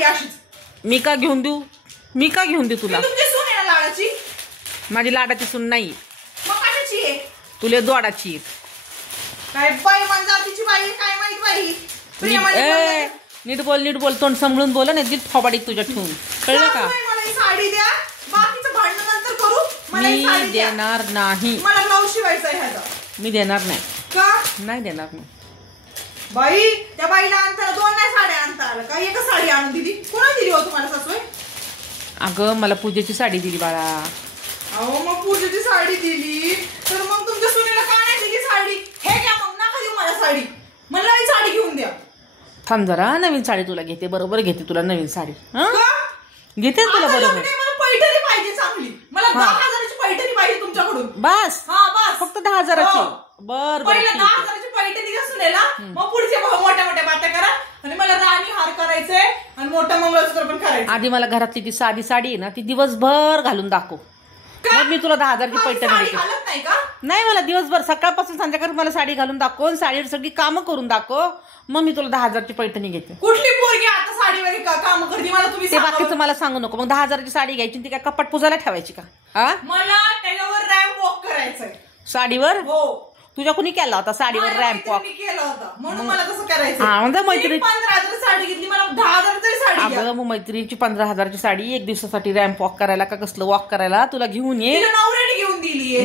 साडी अशीच. मी का घेऊन देऊ? मी का घेऊन देऊ तुला? तुमची सून आहे ना लाडाची? माझी लाडाची सून नाही. मग कशाची आहे? तुला दोडाची. काय बाई जातीची बाई काय माहित बाई. नीट बोल तोंड सांभाळून बोल ना. दिल थोबाडी तुझ्या ठेवून, कळलं का? मला ही साडी द्या, बाकीचं भांडण नंतर करू. मी देणार नाही. मला ब्लाऊज शिवायचा आहे ह्याचा. मी देणार नाही. का नाही देणार नाही बाई? त्या बाईला आणताना 2 नाही साड्या आणता आलं का? एकच साडी आणून दिली. कोणा दिली हो तुम्हाला सासूबाई? अगं मला पूजेची साडी दिली बाळा. अहो मग पूजेची साडी दिली तर मग तुमच्या सुनेला का नाही दिली साडी? हे घ्या मग, नका देऊ मला साडी. मला नवीन साडी घेऊन द्या. थांब जरा, नवीन साडी तुला घेते. बरोबर घेते तुला नवीन साडी. घेते तुला बरोबर. मला पैठणी पाहिजे चांगली. मला 10,000ची पैठणी पाहिजे तुमच्याकडून. बस? हा बस. फक्त 10,000ची? बर पहिला 10,000ची पैठणी घ्या सुनेला, मग पुढचे मोठ्या मोठ्या बाता करा. आणि मला राणी हार करायचंय आणि मोठा मंगळसूत्र पण करायचं. आधी मला घरातली ती साधी साडी आहे ना, ती दिवसभर घालून दाखव. मग मी तुला 10,000ची पैठणी देते. नाही का? नाही, मला दिवसभर सकाळपासून संध्याकाळ मला साडी घालून दाखव, साडीवर सगळी कामं करून दाखव, मग मी तुला 10,000ची पैठणी घेते. कुठली पोरगी आता साडी वगैरे काम करते मला तुम्ही? ते बाकीचं मला सांगू नको. मग 10,000ची साडी घ्यायची, ती काय कपाट पुजायला ठेवायची का? मला त्याच्यावर रॅम्प वॉक करायचंय. साडीवर? हो. तुझ्या कुणी केला होता साडीवर रॅम्प वॉक? केला होता म्हणून मला तसं करायचं. म्हणजे मैत्रिणी 15,000 साडी घेतली, मला 10,000ची साडी. अगं मग मैत्रिणीची 15,000ची साडी एक दिवसासाठी रॅम्प वॉक करायला का कसलं वॉक करायला तुला घेऊन ये. नवऱ्याने घेऊन दिली.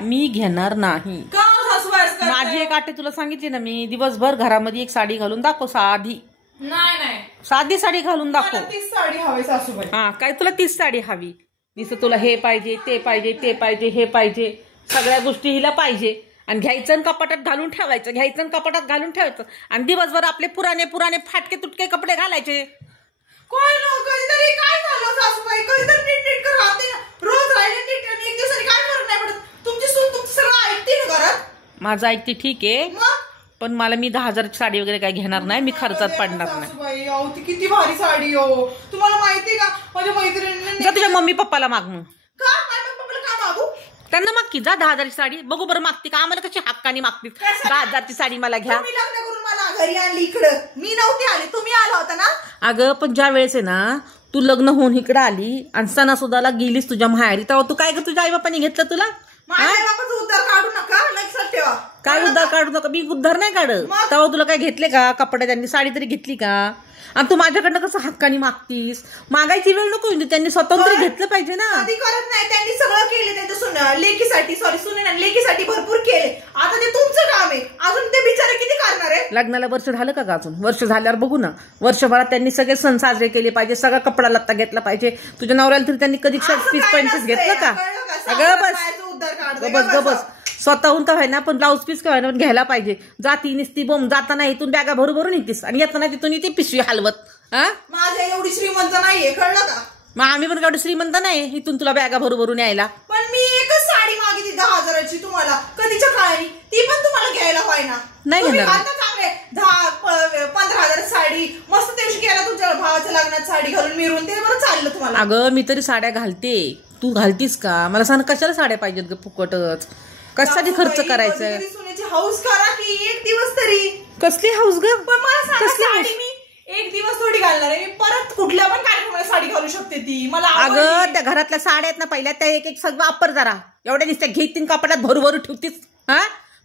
मी घेणार नाही. का सासूबाई? माझी एक आटे तुला सांगितली ना मी, दिवसभर घरामध्ये एक साडी घालून दाखव साधी. नाही साधी साडी घालून दाखव. तीच साडी हवी सासूबाई. काय तुला तीच साडी हवी? नुसतं तुला हे पाहिजे ते पाहिजे ते पाहिजे हे पाहिजे, सगळ्या गोष्टी हिला पाहिजे. आणि घ्यायचं कपाटात घालून ठेवायचं, घ्यायचं कपाटात घालून ठेवायचं. आणि दिवसभर आपले पुराणे फाटके तुटके कपडे घालायचे. कधीतरी काय झालं सासूबाई? कधीतरी नीट राहते ना. रोज राहिले नीट आणि एक दिवसाने काय फरक नाही पडत. तुमची सून तुमचं सगळं ऐकते ना घरात. माझं ऐकते ठीक आहे, पण मला मी 10,000ची साडी वगैरे काय घेणार नाही. मी खर्चात पडणार नाही. अहो ती किती भारी साडी हो. तुम्हाला माहिती का माझ्या मैत्रिणीने? तुझ्या मम्मी पप्पाला माग. मग का पप्पाला का मागू? त्यांना मागती जा 10,000ची साडी. बघू बरं मागती का? आम्हाला कशी हक्कानी मागती 10,000ची साडी मला घ्या. तुम्ही लग्न करून मला घरी आणली इकडं. मी नव्हती आली, तुम्ही आला होता ना. अगं पण ज्या वेळेस आहे ना तू लग्न होऊन इकडं आली आणि सणासुदाला गेलीस तुझ्या माहेरी, तेव्हा तू काय ग तुझ्या आई बापाने घेतलं तुला? माझ्या बापाचा उद्धार काढू नका, लक्षात ठेवा. काय उद्धार काढू नका? मी उद्धार नाही काढत. तेव्हा तुला काय घेतले का कपडे? त्यांनी साडी तरी घेतली का? आणि तू माझ्याकडनं कसं हक्कानी मागतीस? मागायची वेळ नको, त्यांनी स्वतंत्र घेतलं पाहिजे ना. कधी करत नाही. त्यांनी सगळं केलं त्यांच्या लेकीसाठी, लेकीसाठी भरपूर केले. आता ते तुमचं काम आहे. अजून ते बिचारे किती करणार आहे? लग्नाला वर्ष झालं का अजून? वर्ष झाल्यावर बघू ना. वर्षभरात त्यांनी सगळे सण साजरे केले पाहिजे, सगळा कपडा लत्ता घेतला पाहिजे. तुझ्या नवऱ्याला तरी त्यांनी कधी 30-35 घेतलं का? अगं बस बस स्वतःहून तर व्हाय ना, पण ब्लाऊज पीस काय ना घ्यायला पाहिजे. जाती निसती बोम, जाताना इथून बॅगा भरून येतीस आणि येताना तिथून येते पिशवी हलवत. माझ्या एवढी श्रीमंत नाहीये, कळलं का? मग आम्ही पण एवढी श्रीमंत नाही इथून तुला बॅगा भरून यायला. पण मी एकच साडी मागितली 10,000ची तुम्हाला कधीच्या काळानी, ती पण तुम्हाला घ्यायला पाहिजे. नाही घेणार. 15,000 साडी मस्त दिवशी गेला तुमच्या भावाच्या लग्नात साडी घालून मिरून, ते बरं चाललं तुम्हाला. अगं मी तरी साड्या घालते, तू घालतीस का? मला सांग कशाला साड्या पाहिजेत ग फुकटच? कशासाठी खर्च करायचं? सोन्याची हाऊस करा की एक दिवस तरी. कसली हाऊस ग? पण मला सांगा, साडी मी एक दिवस थोडी घालणार आहे. मी परत कुठल्या पण कार्यक्रमाला साडी घालू शकते ती मला. अगं त्या घरातल्या साड्या आहेत ना पहिल्या, त्या एक सगळं वापर जरा. एवढ्या नुसत्या घेतीन कपड्यात भरू ठेवतीस.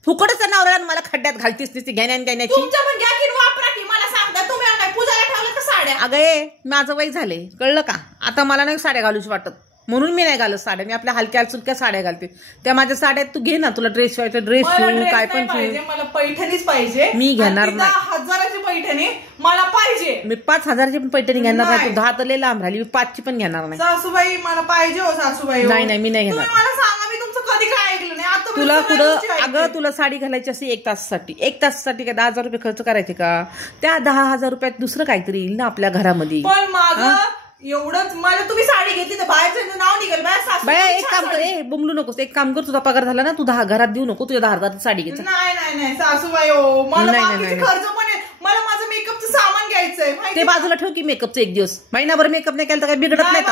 फुकटच नवऱ्याला मला खड्ड्यात घालतीस नुसती घेण्याची. तुमच्या पण घ्या की वापरा की. मला सांगता तुम्ही पूजाला ठेवलं तर साड्या. अगं माझं वय झालंय, कळलं का? आता मला नाही साड्या घालूच वाटत, म्हणून मी नाही घालत साड्या. मी आपल्या हलक्या सुलक्या साड्या घालते. त्या माझ्या साड्या तू घे ना, तुला ड्रेस शिवायचा ड्रेस शिव, काय पण शिव. मला पैठणीच पाहिजे. मी घेणार नाही. 10,000ची पैठणी मला पाहिजे. मी 5,000ची पण पैठणी घेणार नाही. तू 10 तर लय लांब राहिली, मी 5ची पण घेणार नाही. सासूबाई मला पाहिजे हो सासूबाई. नाही मी नाही घेणार. मला सांगा, मी तुमचं कधी काय ऐकलं नाही. आता तुला कुठं? अगं तुला साडी घालायची असे 1 तासासाठी, 1 तासासाठी काय 10,000 रुपये खर्च करायचे का? त्या 10,000 रुपयात दुसरं काहीतरी येईल ना आपल्या घरामध्ये. पण माझं एवढंच, मला तुम्ही साडी घेतली तर बाहेरचं नाव निघेल. बाया एक काम कर, बुमलू नकोस. एक काम कर, तुझा पगार झाला ना, तू घरात देऊ नको, तुझ्या 10,000ची साडी घ्यायचं. नाही सासूबाई हो, मला खर्च पण आहे. मला माझं मेकअपचं सामान घ्यायचंय. ते बाजूला ठेव की मेकअपचं. एक दिवस महिनाभर मेकअप नाही केला तर काही बिघडत नाही.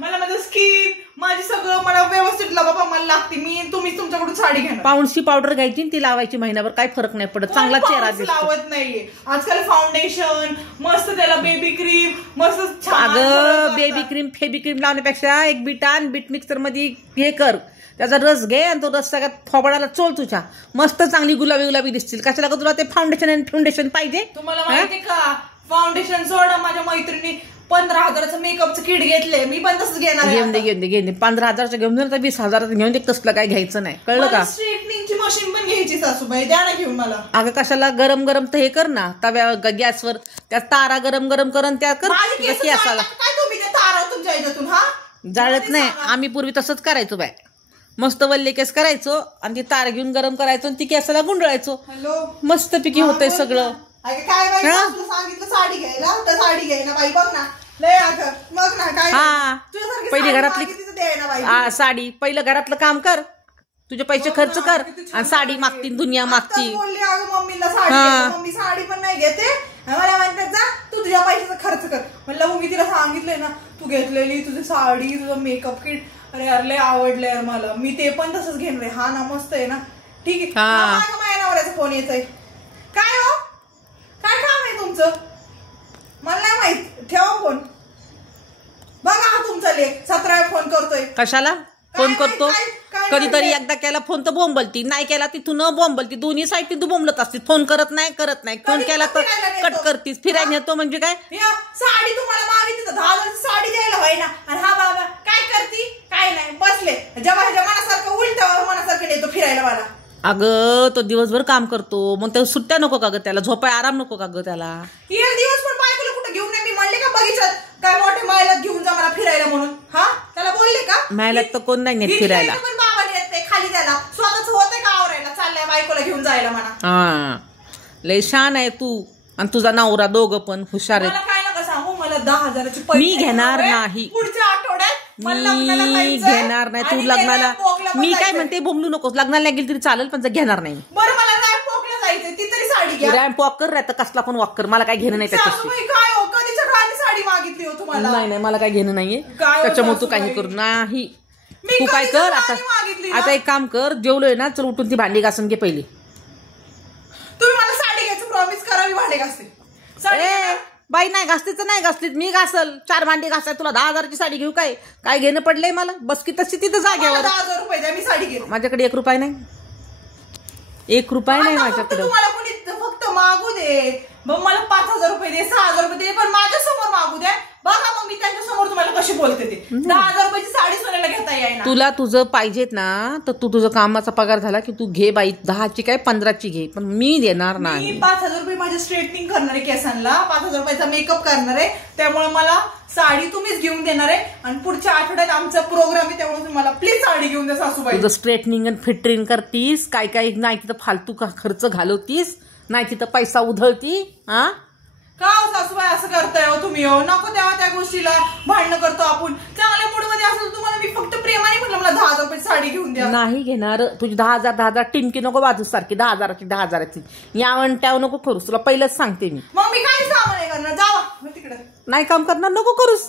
मला माझं स्किन, माझी सगळं मला व्यवस्थित बाबा मला लागते. तुम्ही तुमच्याकडून साडी घेणार. पाऊंडची पावडर घ्यायची ती लावायची महिनाभर, काही फरक नाही पडत, चांगला चेहरा दिसतो. लावत नाहीये आजकाल फाउंडेशन मस्त, त्याला बेबी क्रीम मस्त छान. अगं बेबी क्रीम फेबी क्रीम लावण्यापेक्षा एक बीट मिक्सर मध्ये हे कर, त्याचा रस घे आणि तो रस सगळ्यात फोबाडाला चोळ तुझ्या, मस्त चांगली गुलाबी दिसतील. कशाला तुला ते फाउंडेशन पाहिजे? तुम्हाला माहिती का फाउंडेशन सोडा, माझ्या मैत्रिणी 15,000चं मेकअपचं किट घेतले, मी पण तसंच घेणार. घेऊन दे 15,000चं घेऊन दे, 20,000चं घेऊन दे, तसलं काय घ्यायचं नाही, कळलं का? स्ट्रेटनिंगची मशीन पण घ्यायची सासूबाई, द्या ना घेऊन मला. अगं कशाला गरम तर हे कर ना तव्या गॅसवर, त्या तारा गरम करून त्या कर केसाला. काय तुम्ही ते तारा तुमच्या ह्याच्यातून हा जाळत नाही, आम्ही पूर्वी तसंच करायचो बाय, मस्त वल्ले केस करायचो आणि ती तार घेऊन गरम करायचो आणि ती केसाला गुंडळायचो. मस्त पिकी होतंय सगळं. काय बाई सांगितलं साडी घ्यायला तर साडी घ्यायला बाई, बघ ना लय मग ना काय. हा पहिली घरातली साडी, पहिलं घरातलं काम कर, तुझे पैसे खर्च कर आणि साडी मागती, दुनिया मागती. बोलली अगं मम्मीला साडी, मम्मी साडी पण नाही घेते, मला म्हणतात जा तू तुझ्या पैशाचा खर्च कर. म्हणलं मी तिला सांगितलंय ना तू घेतलेली तुझी साडी तुझं मेकअप किट, अरे यार लय आवडलंय यार मला, मी ते पण तसंच घेणार आहे. हा ना मस्त आहे ना, ठीक आहे. माझ्या नवऱ्याचा फोन येतोय. काय हो काय काम आहे तुमचं? मला नाही माहित, ठेवा फोन. बघा हा तुमचा लेख 17 वेळा फोन करतोय. कशाला फोन करतो? कधीतरी एकदा केला फोन तर बोंबलती, नाही केला ती तू न बोंबलती, दोन्ही साईड ती तू बोंबलत असते. फोन करत नाही फोन केला तर कट करतीस. फिरायला येतो म्हणजे काय? साडी तुम्हाला मागितली तर 10,000ची साडी द्यायला व्हाय ना, आणि हा बाबा काय करती काय नाही, बसले जेव्हा ह्याच्या मनासारखं उलट मनासारखं नेतो फिरायला मला. अगं तो दिवसभर काम करतो, मग त्या सुट्ट्या नको का ग त्याला, झोपाय आराम नको का ग त्याला? एक दिवस पण बायकोला कुठं घेऊन नाही. मी म्हणले का बघितलं काय मोठे मायलात घेऊन जा मला फिरायला म्हणून, हा त्याला बोलले का? मायलात तर कोण नाही नेत फिरायला, पण बाबा नेत नाही खाली त्याला, स्वतःच होतंय का आवरायला चाललाय बायकोला घेऊन जायला म्हणा. हा लय छान आहे तू आणि तुझा नवरा, दोघं पण हुशार आहे. मला काय नका सांगू, मला 10,000ची पैसे मी घेणार नाही पुढच्या आठवड्यात. मी घेणार नाही, तू लग्नाला, मी काय म्हणते बोंबलू नकोस, लग्नाला गेली तरी चालेल पण घेणार नाही. बरं मला रॅम्प वॉकला जायचंय, ती तरी साडी घ्या. रॅम्प वॉक कर तर कसला पण वॉक कर, मला काय घेणं नाही त्याच्याशी. काय हो कधीच्या काळात साडी मागितली हो तुम्हाला? नाही मला काय घेणं नाहीये त्याच्यामुळे तू काही करू नाही. तू काय कर आता एक काम कर, जेवलोय ना चल उठून ती भांडी घासून घे पहिली. तुम्ही मला साडी घ्यायचं प्रॉमिस करा, मी भांडी घासते. बाई नाही घासतीच नाही घासलीत, मी घासल 4 भांडी घासाय, तुला 10,000ची साडी घेऊ काय घेणं पडलंय मला? बस की तशी तिथं जाग्यावर. 10,000 रुपये द्या, मी साडी घेते. माझ्याकडे 1 रुपया नाही, 1 रुपया नाही माझ्याकडे. तुम्हाला कोणी फक्त मागू दे, मग मला 5,000 रुपये दे, 6,000 रुपये दे, पण माझ्या समोर मागू द्या. बघा मग मी त्यांच्या समोर तुम्हाला कशी बोलते ते. 10,000 रुपयाची साडी सोन्याला घेता येईना. तुला तुझं पाहिजेत ना तर तू तुझं कामाचा पगार झाला की तू घे बाई, 10ची काय 15ची घे, पण मी देणार नाही. मी 5,000 रुपये माझे स्ट्रेटनिंग करणार आहे केसांना, 5,000 रुपयाचा मेकअप करणार आहे, त्यामुळे मला साडी तुम्हीच घेऊन देणार आहे. आणि पुढच्या आठवड्यात आमचा प्रोग्राम आहे, त्यामुळे तुम्हाला प्लीज साडी घेऊन द्या सासूबाई. तुझं स्ट्रेटनिंग आणि फिटरिंग करतीस, काय नाही तिथं फालतू खर्च घालवतीस, नाही तिथं पैसा उधळती. हा का हो सासूबाई असं करताय हो तुम्ही? हो नको तेव्हा त्या गोष्टीला भांडणं करतो आपण. चांगल्या मूडमध्ये असेल तुम्हाला मी फक्त प्रेमाने म्हटलं मला 10,000 रुपये साडी घेऊन द्या. नाही घेणार, तुझी 10,000 टिमकी नको बाजू सारखी 10,000ची यावं त्याव नको करूस, तुला पहिलंच सांगते मी. मग मी काय सामान आहे करणार, जावा तिकडे. नाही काम करणार नको करूस,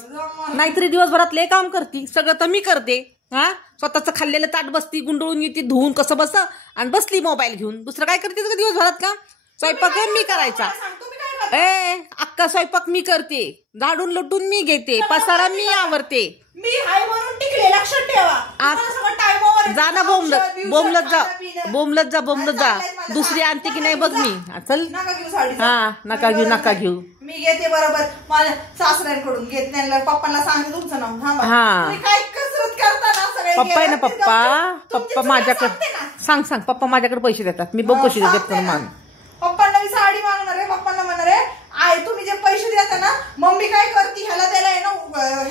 नाहीतरी दिवसभरात लय काम करती, सगळं तर मी करते. हा स्वतःच खाल्लेलं ताट बसती, गुंडळून येते, धुवून कसं बस आणि बसली मोबाईल घेऊन. दुसरं काय करते का दिवसभरात? का स्वयंपाक मी करायचा, अक्का स्वयंपाक मी करते, झाडून लुटून मी घेते, पसारा मी आवरते. मी हाय म्हणून टिकले, लक्षात ठेवा. जा ना बोंबलत जा दुसरी आणते की नाही बघ मी. चल हा नका घेऊ मी घेते बरोबर माझ्या सासऱ्यांकडून घेत नाही, पप्पांना सांगते तुमचं नाव. हा काय कसरत करता पप्पा आहे ना, पप्पा माझ्याकडे सांग पप्पा माझ्याकडे पैसे देतात, मी बघ कशी देत मान. पप्पांना मी साडी मागणार आहे, पप्पांना म्हणणार आहे तुम्ही जे पैसे देता ना मम्मी काय करते ह्याला त्याला आहे ना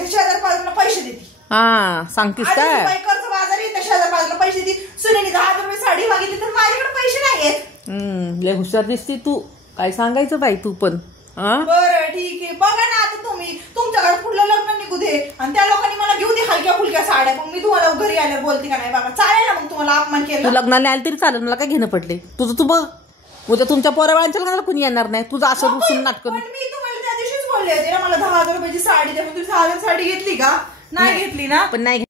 शेजार पाजूला पैसे देते. हा सांगतीस काय? कर्ज बाजार येते, शेजार पाजूला पैसे देते. सुनेने 10,000 रुपये साडी मागितली तर माझ्याकडे पैसे नाही आहेत. लय हुशार दिसती तू, काय सांगायचं बाई तू पण. बरं ठीक आहे, बघा ना आता तुम्ही तुमच्याकडे पुढलं लग्न निघू दे आणि त्या लोकांनी मला घेऊ दे हलक्या फुलक्या साड्या, मग मी तुम्हाला घरी आल्यावर बोलते का नाही बाबा? चालेल ना मग तुम्हाला अपमान केला. तू लग्नाला आलं तरी चालेल, मला काय घेणं पडले तुझं तू बघ. उद्या तुमच्या पोराबाळांच्या लग्नाला कुणी येणार नाही, तुझं असं रुसून नाटक. मी तुम्हाला त्या दिवशीच बोलले होते ना मला 10,000 रुपयाची साडी द्या, मग तुम्ही 10,000 साडी घेतली का? नाही घेतली ना, पण नाही